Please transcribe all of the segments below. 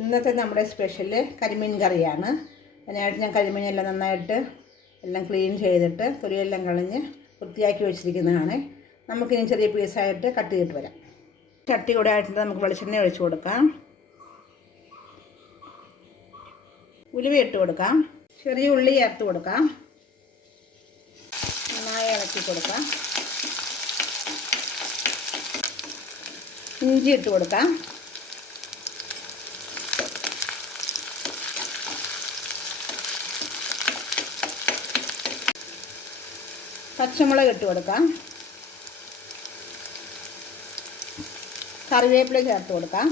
ഇന്നത്തെ നമ്മുടെ സ്പെഷ്യൽ കരിമീൻ കറിയാണ്. അതിനായിട്ട് ഞാൻ കരിമീനെല്ലാം നന്നായിട്ട് എല്ലാം ക്ലീൻ ചെയ്തിട്ട് തൊലിയെല്ലാം കളഞ്ഞ് വൃത്തിയാക്കി വെച്ചിരിക്കുന്നതാണ്. നമുക്കിനി ചെറിയ പീസായിട്ട് കട്ട് ചെയ്തിട്ട് വരാം. ചട്ടി കൂടെ ആയിട്ട് നമുക്ക് വെളിച്ചെണ്ണ ഒഴിച്ച് കൊടുക്കാം. ഉലുവ ഇട്ട് കൊടുക്കാം. ചെറിയ ഉള്ളി ചേർത്ത് കൊടുക്കാം. നന്നായി ഇളക്കി കൊടുക്കാം. ഇഞ്ചി ഇട്ട് കൊടുക്കാം. പച്ചമുളക് ഇട്ട് കൊടുക്കാം. കറിവേപ്പില ചേർത്ത് കൊടുക്കാം.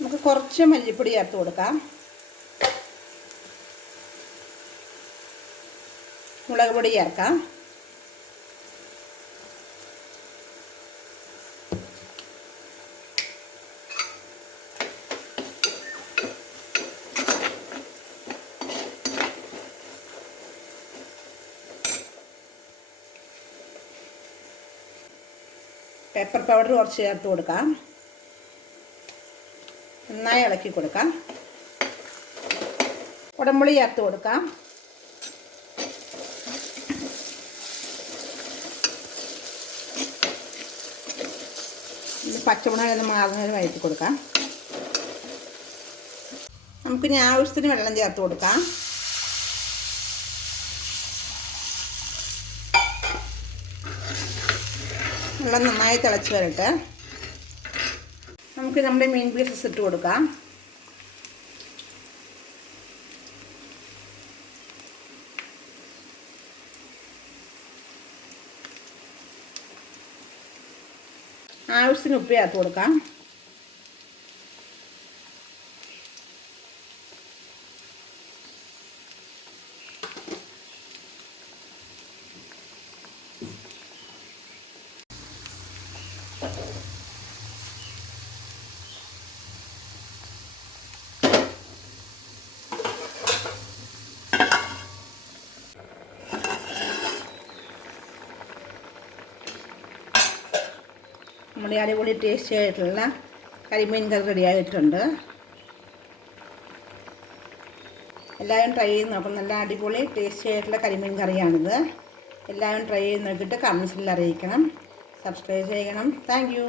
നമുക്ക് കുറച്ച് മല്ലിപ്പൊടി ചേർത്ത് കൊടുക്കാം. മുളക് പൊടി ചേർക്കാം. പെപ്പർ പൗഡർ കുറച്ച് ചേർത്ത് കൊടുക്കാം. നന്നായി ഇളക്കി കൊടുക്കാം. കുടംപുളി ചേർത്ത് കൊടുക്കാം. പച്ചമുളക് ഒന്ന് മാറുന്നതിന് വഴറ്റി കൊടുക്കാം. നമുക്കിനി ആവശ്യത്തിന് വെള്ളം ചേർത്ത് കൊടുക്കാം. വെള്ളം നന്നായി തിളച്ച് വരട്ടെ. നമുക്ക് നമ്മുടെ മീൻ പീസസ് ഇട്ട് കൊടുക്കാം. ആവശ്യത്തിന് ഉപ്പ് ചേർത്ത് കൊടുക്കാം. നമ്മുടെ അടിപൊളി ടേസ്റ്റി ആയിട്ടുള്ള കരിമീൻ കറി റെഡി ആയിട്ടുണ്ട്. എല്ലാവരും ട്രൈ ചെയ്ത് നോക്കും. നല്ല അടിപൊളി ടേസ്റ്റി ആയിട്ടുള്ള കരിമീൻ കറിയാണിത്. എല്ലാവരും ട്രൈ ചെയ്ത് നോക്കിയിട്ട് കമൻസിൽ അറിയിക്കണം. സബ്സ്ക്രൈബ് ചെയ്യണം. Thank you.